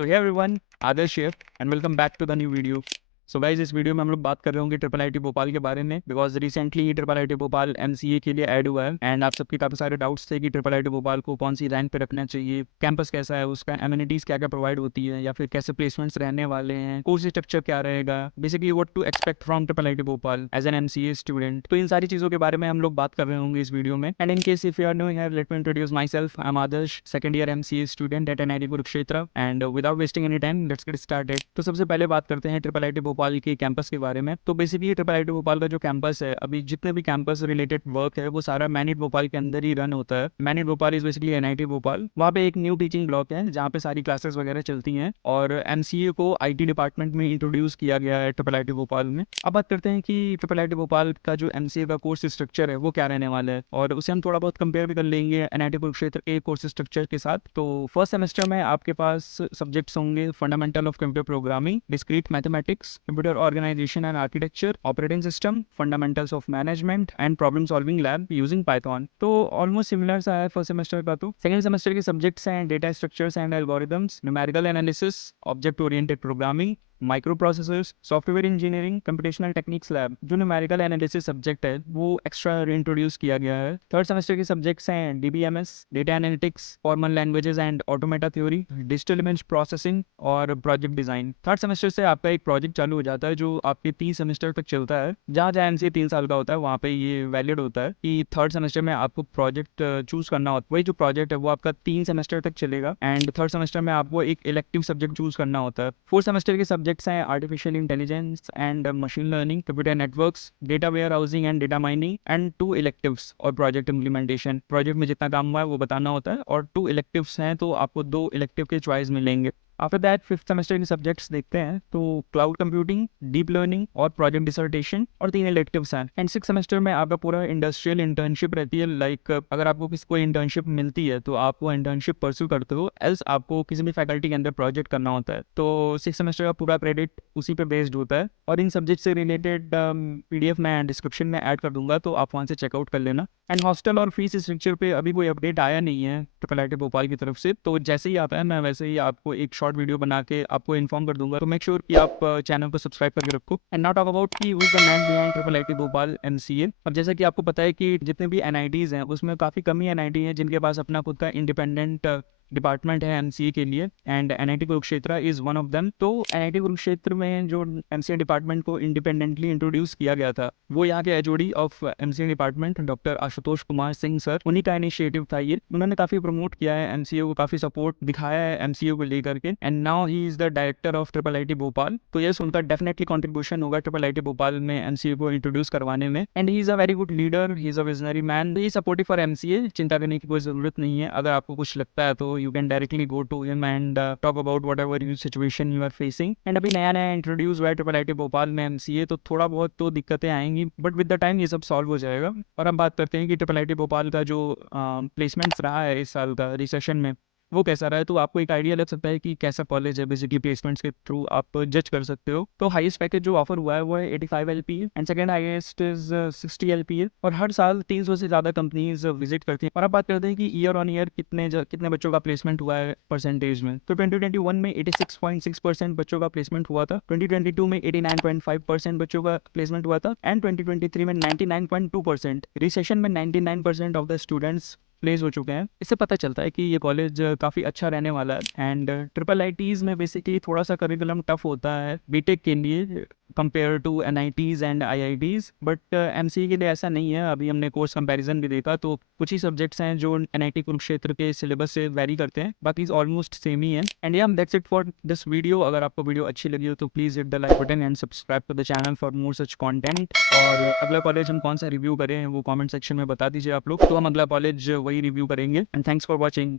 So hey everyone, Adarsh here and welcome back to the new video. So guys इस video में हम लोग बात कर रहे होंगे ट्रिपल आईटी भोपाल के बारे में because recently he triple IT Bhopal MCA के लिए ऐड हुआ है एंड आप सबके काफ़ी सारे डाउट्स थे कि ट्रिपल आईटी भोपाल को कौन सी रैंक पे रखना चाहिए, कैंपस कैसा है, उसका एमिनिटीज़ क्या क्या प्रोवाइड होती है या फिर कैसे प्लेसमेंट्स रहने वाले हैं, कोर्स स्ट्रक्चर क्या रहेगा, basically what to expect from triple IT Bhopal as an MCA student. तो इन सारी चीज़ों के बारे में हम लोग बात कर रहे होंगे इस वीडियो में। And in case if you are new here, let me introduce myself. I am Adarsh, second year MCA student at NIT Kurukshetra and without wasting any time let's get started. तो सबसे पहले बात करते हैं ट्रिपल आईटी भोपाल के campus के बारे में। तो बेसिकली ट्रिपल आईटी भोपाल का जो कैंपस है, अभी जितने भी कैंपस रिलेटेड वर्क है वो सारा मैनिट भोपाल के अंदर ही रन होता है। MANIT Bhopal is basically NIT Bhopal. वहाँ पे एक न्यू टीचिंग ब्लॉक है जहाँ पे सारी क्लासेस वगैरह चलती हैं और एमसीए को आईटी डिपार्टमेंट में इंट्रोड्यूस किया गया है ट्रिपल आईटी भोपाल में। अब बात करते हैं कि ट्रिपल आईटी भोपाल का जो एमसीए का कोर्स स्ट्रक्चर है वो क्या रहने वाला है और उसे हम थोड़ा बहुत कंपेयर भी कर लेंगे एनआईटी कुरुक्षेत्र के कोर्स स्ट्रक्चर के साथ। तो फर्स्ट सेमेस्टर में आपके पास सब्जेक्ट्स होंगे fundamental of computer programming, discrete mathematics, computer organisation and architecture, operating system, fundamentals of management and problem solving lab using Python. तो ऑलमोस्ट सिमिलर सा है फर्स्ट सेमेस्टर का। तो सेकंड सेमेस्टर के सब्जेक्ट्स हैं data structures and algorithms, numerical analysis, object oriented programming, microprocessors, software engineering, computational techniques lab. जो numerical analysis subject है वो एक्स्ट्रा इंट्रोड्यूस किया गया है। थर्ड सेमेस्टर के सब्जेक्ट्स हैं DBMS, data analytics, formal languages and automata theory, digital image processing और project design. Third semester से आपका एक प्रोजेक्ट चालू हो जाता है जो आपके 3 सेमेस्टर तक चलता है। जहाँ जहाँ एमसीए 3 साल का होता है वहाँ पे ये वैलिड होता है कि थर्ड सेमेस्टर में आपको प्रोजेक्ट चूज करना होता है। वही जो प्रोजेक्ट है वो आपका 3 सेमेस्टर तक चलेगा एंड थर्ड सेमेस्टर में आपको एक इलेक्टिव सब्जेक्ट चूज करना होता है। फोर्थ सेमेस्टर के सब्जेक्ट्स हैं artificial intelligence and machine learning, computer networks, data warehousing and data mining and 2 electives और प्रोजेक्ट इम्प्लीमेंटेशन। प्रोजेक्ट में जितना काम हुआ है वो बताना होता है और 2 इलेक्टिव्स हैं तो आपको 2 इलेक्टिव के चॉइस मिलेंगे। आफ्टर दैट फिफ्थ सेमेस्टर के सब्जेक्ट्स देखते हैं तो क्लाउड कंप्यूटिंग, डीप लर्निंग और प्रोजेक्ट डिसर्टेशन और 3 इलेक्टिव्स हैं। एंड सिक्स सेमेस्टर में आपका पूरा इंडस्ट्रियल इंटर्नशिप रहती है। लाइक अगर आपको किसी कोई इंटर्नशिप मिलती है तो आप वो इंटर्नशिप परस्यू करते हो, एल्स आपको किसी भी फैकल्टी के अंदर प्रोजेक्ट करना होता है। तो सिक्स सेमेस्टर का पूरा क्रेडिट उसी पे बेस्ड होता है और इन सब्जेक्ट से रिलेटेड पीडीएफ मैं डिस्क्रिप्शन में ऐड कर दूंगा तो आप वहाँ से चेकआउट कर लेना। एंड हॉस्टल और फीस स्ट्रक्चर पे अभी कोई अपडेट आया नहीं है ट्रिपल आईटी भोपाल की तरफ से, तो जैसे ही आता है मैं वैसे ही आपको एक शॉर्ट वीडियो बना के आपको इन्फॉर्म कर दूंगा। तो मेक श्योर कि आप चैनल को सब्सक्राइब करके रखो। एंड नाउ टॉक अबाउट की what is the man behind triple IT Bhopal MCA. अब जैसा कि आपको पता है कि जितने भी एनआईटीज हैं उसमें काफ़ी कम ही एनआईटी हैं जिनके पास अपना खुद का इंडिपेंडेंट डिपार्टमेंट है एमसीए के लिए and NIT Kurukshetra is one of them. तो एनआईटी कुरुक्षेत्र में जो एमसीए डिपार्टमेंट को इंडिपेंडेंटली इंट्रोड्यूस किया गया था वो यहाँ के HOD of MCA department doctor Ashutosh Kumar Singh sir, उन्हीं का इनिशिएटिव था ये। उन्होंने काफी प्रमोट किया है एमसीए को, काफी सपोर्ट दिखाया है एमसीए को लेकर के and now he is the director of triple IT Bhopal. तो यस, उनका डेफिनेटली कंट्रीब्यूशन होगा ट्रिपल आईटी भोपाल में एमसीए को इंट्रोड्यूस करवाने में and he is a very good leader, he is a visionary man, he supportive for MCA. चिंता करने की कोई जरूरत नहीं है। अगर आपको कुछ लगता है तो you can directly go to him and talk about whatever you situation you are facing। And अभी नया नया इंट्रोड्यूस हुआ है ट्रिपल आईटी भोपाल में एमसीए, तो थोड़ा बहुत तो दिक्कतें आएंगी बट विद द टाइम ये सब सॉल्व हो जाएगा। और हम बात करते हैं कि ट्रिपल आईटी भोपाल का जो प्लेसमेंट्स रहा है इस साल का रिसेशन में वो कैसा रहा है, तो आपको एक आइडिया लग सकता है कि कैसा कॉलेज है। बेसिकली प्लेसमेंट्स के थ्रू आप जज कर सकते हो। तो हाईएस्ट पैकेज जो ऑफर हुआ है वो है 85 LPA and second highest is 60 LPA और हर साल 300 से ज़्यादा कंपनीज विजिट करती हैं। और अब बात करते हैं कि ईयर ऑन ईयर कितने बच्चों का प्लेसमेंट हुआ है परसेंटेज में। तो 2021 में 86.6% बच्चों का प्लेसमेंट हुआ था, 2022 में 89.5% बच्चों का प्लेसमेंट हुआ था एंड 2023 में 99.2%। रिसेशन में 99% ऑफ द स्टूडेंट्स प्लेस हो चुके हैं। इससे पता चलता है कि ये कॉलेज काफ़ी अच्छा रहने वाला है एंड ट्रिपल आईटीज़ में बेसिकली थोड़ा सा करिकुलम टफ होता है बीटेक के लिए compare to NITs and IITs, but MCA के लिए ऐसा नहीं है। अभी हमने कोर्स कंपैरिजन भी देखा तो कुछ ही सब्जेक्ट्स हैं जो एनआईटी कुरुक्षेत्र के सिलेबस से वेरी करते हैं, बाकी ऑलमोस्ट सेम ही है। एंड या that's it for this video. अगर आपको वीडियो अच्छी लगी हो तो please hit the like button and subscribe to the channel for more such content. और अगला कॉलेज हम कौन सा रिव्यू करें वो कॉमेंट सेक्शन में बता दीजिए आप लोग, तो हम अगला कॉलेज वही रिव्यू करेंगे। And thanks for watching.